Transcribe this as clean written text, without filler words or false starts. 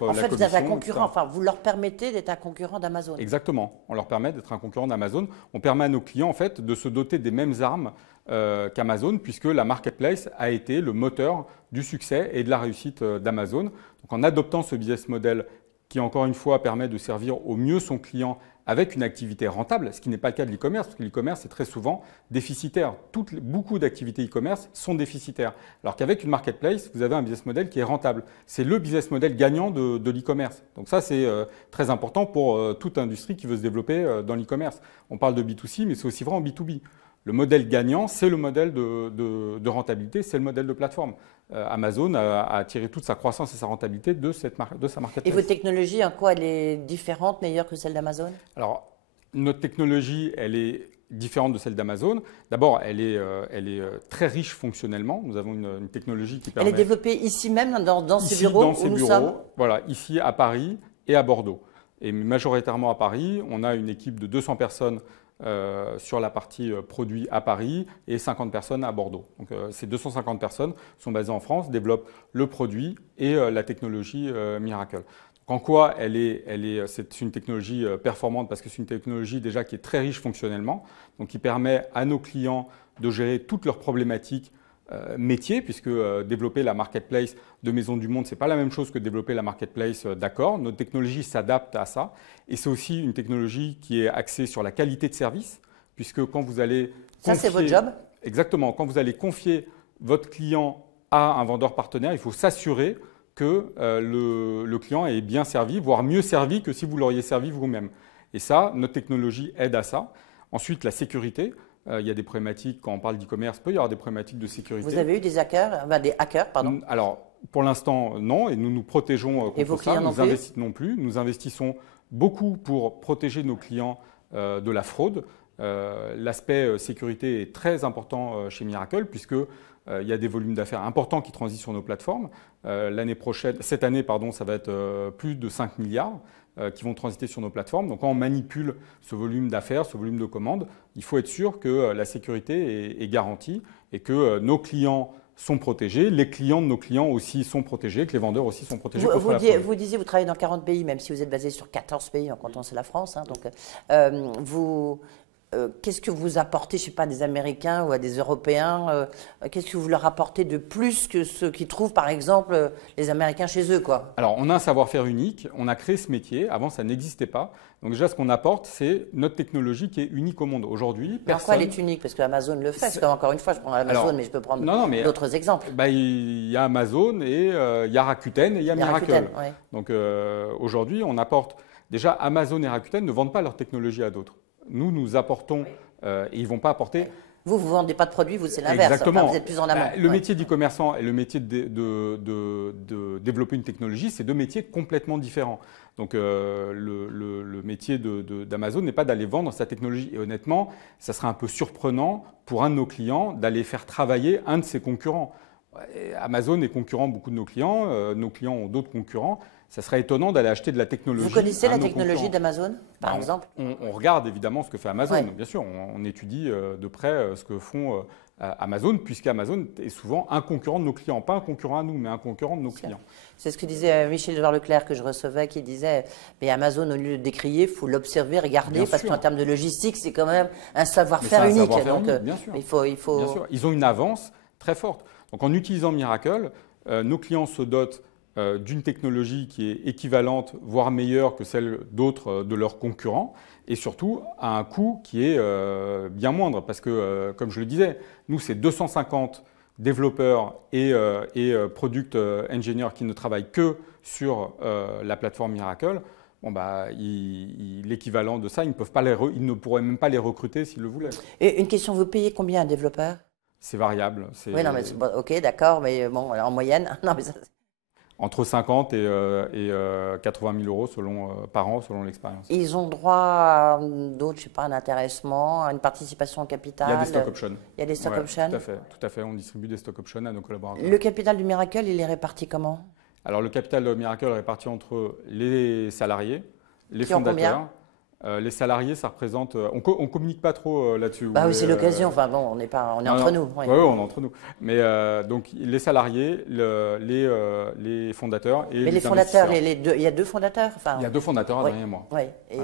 En fait, vous avez un concurrent, etc. enfin, vous leur permettez d'être un concurrent d'Amazon. Exactement, on leur permet d'être un concurrent d'Amazon. On permet à nos clients en fait, de se doter des mêmes armes qu'Amazon, puisque la marketplace a été le moteur du succès et de la réussite d'Amazon. Donc en adoptant ce business model qui, encore une fois, permet de servir au mieux son client avec une activité rentable, ce qui n'est pas le cas de l'e-commerce, parce que l'e-commerce est très souvent déficitaire. Beaucoup d'activités e-commerce sont déficitaires. Alors qu'avec une marketplace, vous avez un business model qui est rentable. C'est le business model gagnant de l'e-commerce. Donc ça, c'est très important pour toute industrie qui veut se développer dans l'e-commerce. On parle de B2C, mais c'est aussi vrai en B2B. Le modèle gagnant, c'est le modèle de rentabilité, c'est le modèle de plateforme. Amazon a tiré toute sa croissance et sa rentabilité de sa marketplace. Et votre technologie, en quoi elle est différente, meilleure que celle d'Amazon? Alors, notre technologie, elle est différente de celle d'Amazon. D'abord, elle est très riche fonctionnellement. Nous avons une technologie qui permet… Elle est développée ici même, dans ces bureaux dans ces où nous bureaux, sommes? voilà, ici à Paris et à Bordeaux. Et majoritairement à Paris, on a une équipe de 200 personnes sur la partie produit à Paris et 50 personnes à Bordeaux. Donc, ces 250 personnes sont basées en France, développent le produit et la technologie Miracle. Donc, en quoi c'est une technologie performante parce que c'est une technologie déjà qui est très riche fonctionnellement, donc qui permet à nos clients de gérer toutes leurs problématiques métier, puisque développer la marketplace de Maison du Monde, ce n'est pas la même chose que développer la marketplace d'Accor. Notre technologie s'adapte à ça. Et c'est aussi une technologie qui est axée sur la qualité de service, puisque quand vous allez… Ça, c'est votre job? Exactement. Quand vous allez confier votre client à un vendeur partenaire, il faut s'assurer que le client est bien servi, voire mieux servi que si vous l'auriez servi vous-même. Et ça, notre technologie aide à ça. Ensuite, la sécurité. Il y a des problématiques, quand on parle d'e-commerce, il peut y avoir des problématiques de sécurité. Vous avez eu des hackers, pardon? Alors, pour l'instant, non, et nous nous protégeons contre ça. Et vos clients non plus? Non plus. Nous investissons beaucoup pour protéger nos clients de la fraude. L'aspect sécurité est très important chez Miracle, puisque il y a des volumes d'affaires importants qui transitent sur nos plateformes. Cette année, ça va être plus de 5 milliards. Qui vont transiter sur nos plateformes. Donc quand on manipule ce volume d'affaires, ce volume de commandes, il faut être sûr que la sécurité est garantie et que nos clients sont protégés, les clients de nos clients aussi sont protégés, que les vendeurs aussi sont protégés. Vous disiez, vous travaillez dans 40 pays, même si vous êtes basé sur 14 pays, en comptant c'est la France. Hein, donc, qu'est-ce que vous apportez, je ne sais pas, à des Américains ou à des Européens? Qu'est-ce que vous leur apportez de plus que ceux qui trouvent, par exemple, les Américains chez eux, quoi? Alors, on a un savoir-faire unique. On a créé ce métier. Avant, ça n'existait pas. Donc déjà, ce qu'on apporte, c'est notre technologie qui est unique au monde. Aujourd'hui, personne… En quoi elle est unique? Parce que Amazon le fait. Parce qu'encore une fois, je prends Amazon, mais je peux prendre d'autres exemples. Il y a Amazon et il y a Rakuten et il y a Miracle. Ouais. Donc aujourd'hui, on apporte… Déjà, Amazon et Rakuten ne vendent pas leur technologie à d'autres. Nous apportons et ils ne vont pas apporter… Vous ne vendez pas de produits, vous, c'est l'inverse. Exactement. Enfin, vous êtes plus en amont. Le métier d'e-commerçant et le métier de développer une technologie, c'est deux métiers complètement différents. Donc, le métier d'Amazon n'est pas d'aller vendre sa technologie. Et honnêtement, ça serait un peu surprenant pour un de nos clients d'aller faire travailler un de ses concurrents. Amazon est concurrent de beaucoup de nos clients ont d'autres concurrents. Ça serait étonnant d'aller acheter de la technologie. Vous connaissez la technologie d'Amazon, par exemple? On regarde évidemment ce que fait Amazon, bien sûr. On étudie de près ce que font Amazon, puisqu'Amazon est souvent un concurrent de nos clients. Pas un concurrent à nous, mais un concurrent de nos clients. C'est ce que disait Michel Devoir-Leclerc que je recevais, qui disait mais Amazon, au lieu de décrier, il faut l'observer, regarder, parce qu'en termes de logistique, c'est quand même un savoir-faire unique. Bien sûr. Il faut… Bien sûr. Ils ont une avance très forte. Donc en utilisant Miracle, nos clients se dotent d'une technologie qui est équivalente, voire meilleure que celle d'autres de leurs concurrents, et surtout à un coût qui est bien moindre, parce que, comme je le disais, nous, c'est 250 développeurs et product engineers qui ne travaillent que sur la plateforme Miracle. Bon, l'équivalent de ça, ils ne pourraient même pas les recruter s'ils le voulaient. Et une question, vous payez combien un développeur? C'est variable. Oui, non, mais ok, d'accord, mais bon, en moyenne, non, mais ça… Entre 50 et 80 000 euros par an, selon l'expérience. Ils ont droit à d'autres, je ne sais pas, un intéressement, à une participation en capital? Il y a des stock options. Il y a des stock options? Tout à fait. On distribue des stock options à nos collaborateurs. Le capital du Miracle, il est réparti comment? Alors, le capital de Miracle est réparti entre les salariés, les fondateurs. Les salariés, ça représente. On communique pas trop là-dessus. Bah oui, c'est l'occasion. Enfin bon, on est pas, on est entre nous. Oui, ouais, on est entre nous. Mais donc les salariés, les fondateurs et Mais les fondateurs, il y a deux fondateurs. Enfin, il y a 2 fondateurs oui, derrière moi. oui. Et